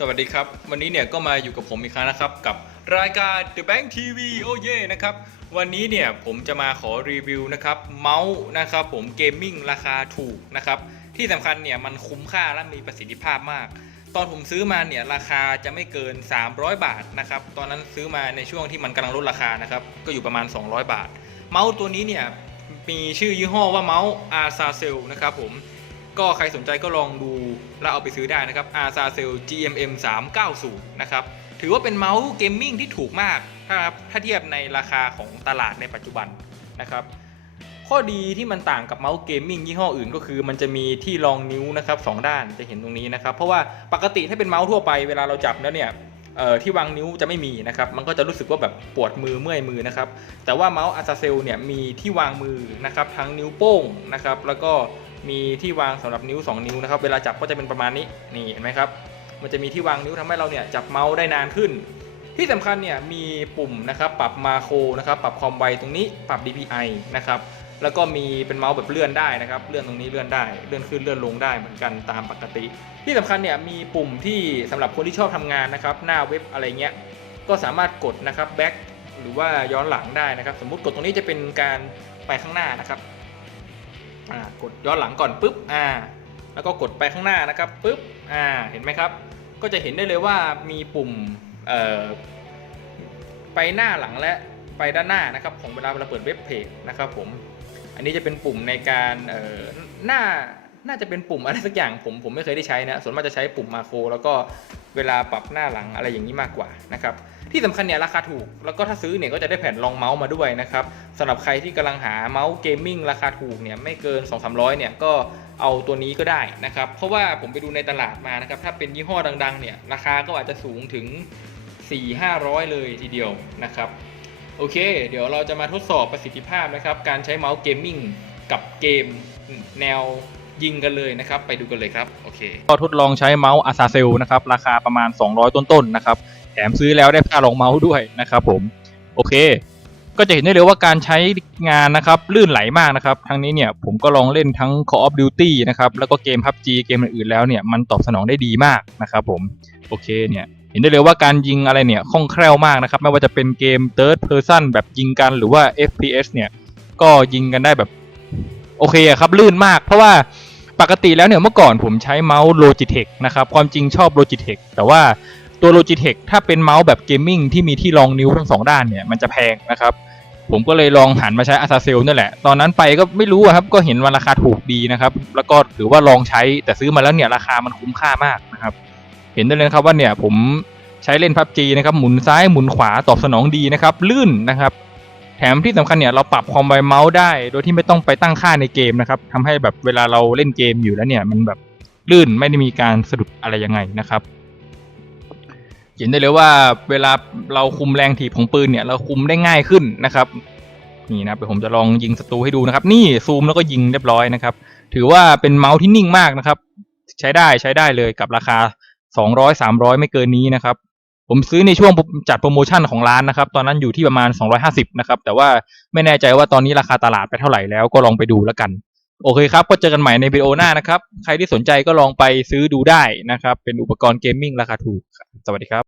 สวัสดีครับ วันนี้เนี่ยก็มาอยู่กับผมอีกครั้งนะครับ กับรายการ The Bank TV โอเย่นะครับ วันนี้เนี่ยผมจะมาขอรีวิวนะครับเมาส์นะครับผมเกมมิ่งราคาถูกนะครับที่สำคัญเนี่ยมันคุ้มค่าและมีประสิทธิภาพมาก ตอนผมซื้อมาเนี่ยราคาจะไม่เกิน 300 บาทนะครับตอนนั้นซื้อมาในช่วงที่มันกำลังลดราคานะครับก็อยู่ประมาณ 200 บาท เมาส์ตัวนี้เนี่ยมีชื่อยี่ห้อว่าเมาส์ a r z a c e l นะครับผม ก็ใครสนใจก็ลองดูแล้วเอาไปซื้อได้นะครับ a r z a c e l GMM 390นะครับ ถือว่าเป็นเมาส์เกมมิ่งที่ถูกมากถ้าถ้าเทียบในราคาของตลาดในปัจจุบันนะครับ ข้อดีที่มันต่างกับเมาส์เกมมิ่งยี่ห้ออื่นก็คือมันจะมีที่รองนิ้วนะครับสองด้านจะเห็นตรงนี้นะครับ เพราะว่าปกติถ้าเป็นเมาส์ทั่วไปเวลาเราจับแล้วเนี่ยที่วางนิ้วจะไม่มีนะครับ มันก็จะรู้สึกว่าแบบปวดมือเมื่อยมือนะครับ แต่ว่าเมาส์อาซาเซลเนี่ยมีที่วางมือนะครับทั้งนิ้วโป้งนะครับแล้วก็ มีที่วางสำหรับนิ้ว 2 นิ้วนะครับ เวลาจับก็จะเป็นประมาณนี้ นี่เห็นไหมครับ มันจะมีที่วางนิ้วทำให้เราเนี่ยจับเมาส์ได้นานขึ้น ที่สำคัญเนี่ยมีปุ่มนะครับปรับมาโครนะครับปรับความไวตรงนี้ปรับ DPI นะครับ แล้วก็มีเป็นเมาส์แบบเลื่อนได้นะครับ เลื่อนตรงนี้เลื่อนได้ เลื่อนขึ้นเลื่อนลงได้เหมือนกันตามปกติ ที่สำคัญเนี่ยมีปุ่มที่สำหรับคนที่ชอบทำงานนะครับ หน้าเว็บอะไรเงี้ย ก็สามารถกดนะครับแบ็คหรือว่าย้อนหลังได้นะครับ สมมุติกดตรงนี้จะเป็นการไปข้างหน้านะครับ อ่ากดย้อนหลังก่อนปุ๊บอ่าแล้วก็กดไปข้างหน้านะครับปุ๊บอ่าเห็นไหมครับ ก็จะเห็นได้เลยว่ามีปุ่มเอ่อไปหน้าหลังและไปด้านหน้านะครับของเวลาเราเปิดเว็บเพจนะครับผมอันนี้จะเป็นปุ่มในการเอ่อหน้าน่าจะเป็นปุ่มอะไรสักอย่างผมผมไม่เคยได้ใช้นะส่วนมากจะใช้ปุ่มมาโครแล้วก็ เวลาปรับหน้าหลังอะไรอย่างนี้มากกว่านะครับที่สำคัญเนี่ยราคาถูก แล้วก็ถ้าซื้อเนี่ยก็จะได้แผ่นรองเมาส์มาด้วยนะครับสำหรับใครที่กำลังหาเมาส์เกมมิ่งราคาถูกเนี่ยไม่เกิน 2 3 0 0เนี่ยก็เอาตัวนี้ก็ได้นะครับเพราะว่าผมไปดูในตลาดมานะครับถ้าเป็นยี่ห้อดังๆเนี่ยราคาก็อาจจะสูงถึง 4 500 เลยทีเดียวนะครับโอเค เดี๋ยวเราจะมาทดสอบประสิทธิภาพนะครับการใช้เมาส์เกมมิ่งกับเกมแนว ยิงกันเลยนะครับ ไปดูกันเลยครับโอเคก็ทดลองใช้เมาส์ a s a c e l นะครับ ราคาประมาณ 200 ต้นๆนะครับแถมซื้อแล้วได้ผ้ารองเมาส์ด้วยนะครับผมโอเค ก็จะเห็นได้เลยว่าการใช้งานนะครับลื่นไหลมากนะครับทั้งนี้เนี่ยผมก็ลองเล่นทั้ง Call of Duty นะครับแล้วก็เกม PUBG เกมอื่นๆแล้วเนี่ยมันตอบสนองได้ดีมากนะครับผมโอเคเนี่ยเห็นได้เลยว่าการยิงอะไรเนี่ยคล่องแคล่วมากนะครับไม่ว่าจะเป็นเกม third person แบบยิงกันหรือว่า FPS เนี่ยก็ยิงกันได้แบบโอเคครับลื่นมาก เพราะว่า ปกติแล้วเนี่ยเมื่อก่อนผมใช้เมาส์ Logitech นะครับความจริงชอบ Logitech แต่ว่าตัว Logitech ถ้าเป็นเมาส์แบบเกมมิ่งที่มีที่รองนิ้วทั้งสองด้านเนี่ยมันจะแพงนะครับ ผมก็เลยลองหันมาใช้ a s a c e l นั่นแหละ ตอนนั้นไปก็ไม่รู้ครับก็เห็นว่าราคาถูกดีนะครับ แล้วก็ถือว่าลองใช้แต่ซื้อมาแล้วเนี่ยราคามันคุ้มค่ามากนะครับ เห็นได้เลยครับว่าเนี่ยผมใช้เล่นพับจีนะครับหมุนซ้ายหมุนขวาตอบสนองดีนะครับลื่นนะครับ แถมที่สำคัญเนี่ยเราปรับความไวเมาส์ได้ โดยที่ไม่ต้องไปตั้งค่าในเกมนะครับทำให้แบบเวลาเราเล่นเกมอยู่แล้วเนี่ยมันแบบลื่นไม่ได้มีการสะดุดอะไรยังไงนะครับเห็นได้เลยว่าเวลาเราคุมแรงถีบของปืนเนี่ยเราคุมได้ง่ายขึ้นนะครับนี่นะเดี๋ยวผมจะลองยิงศัตรูให้ดูนะครับ นี่ซูมแล้วก็ยิงเรียบร้อยนะครับ ถือว่าเป็นเมาส์ที่นิ่งมากนะครับ ใช้ได้ใช้ได้เลยกับราคา 200 300 ไม่เกินนี้นะครับ ผมซื้อในช่วงจัดโปรโมชั่นของร้านนะครับ ตอนนั้นอยู่ที่ประมาณ 250 นะครับ แต่ว่าไม่แน่ใจว่าตอนนี้ราคาตลาดไปเท่าไหร่แล้วก็ลองไปดูแล้วกัน โอเคครับ ก็เจอกันใหม่ในวิดีโอหน้านะครับ ใครที่สนใจก็ลองไปซื้อดูได้นะครับ เป็นอุปกรณ์เกมมิ่งราคาถูก สวัสดีครับ